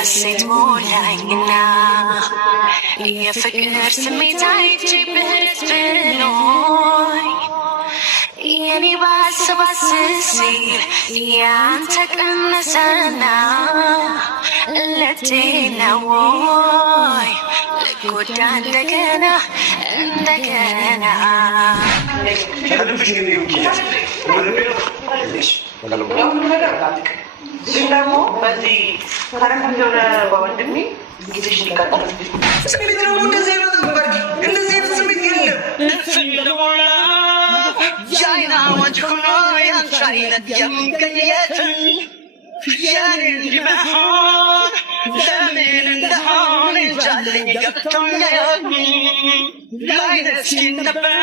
ሐሴት ሞላኝና የፍቅር ስሜት አይቼብህ ደስ ብሎኝ የኔ ባስባስ ሲል ያንተ ቀነሰና ለቴና ወይ ልጎዳ እንደገና ደግሞ በዚህ ተረከምደሆነ በወንድሜ ጊዜሽ ሊቀጥል ስሜት ደግሞ እንደዚህ አይነት ስሜት የለም። የአይና ወንጅ ሆኖ ያንቺ አይነት የሚገኘት የኔ እንዲመሆን ለምን እንደሆነ እንጃልኝ ገብቶኛል። ላይነት ሲነበር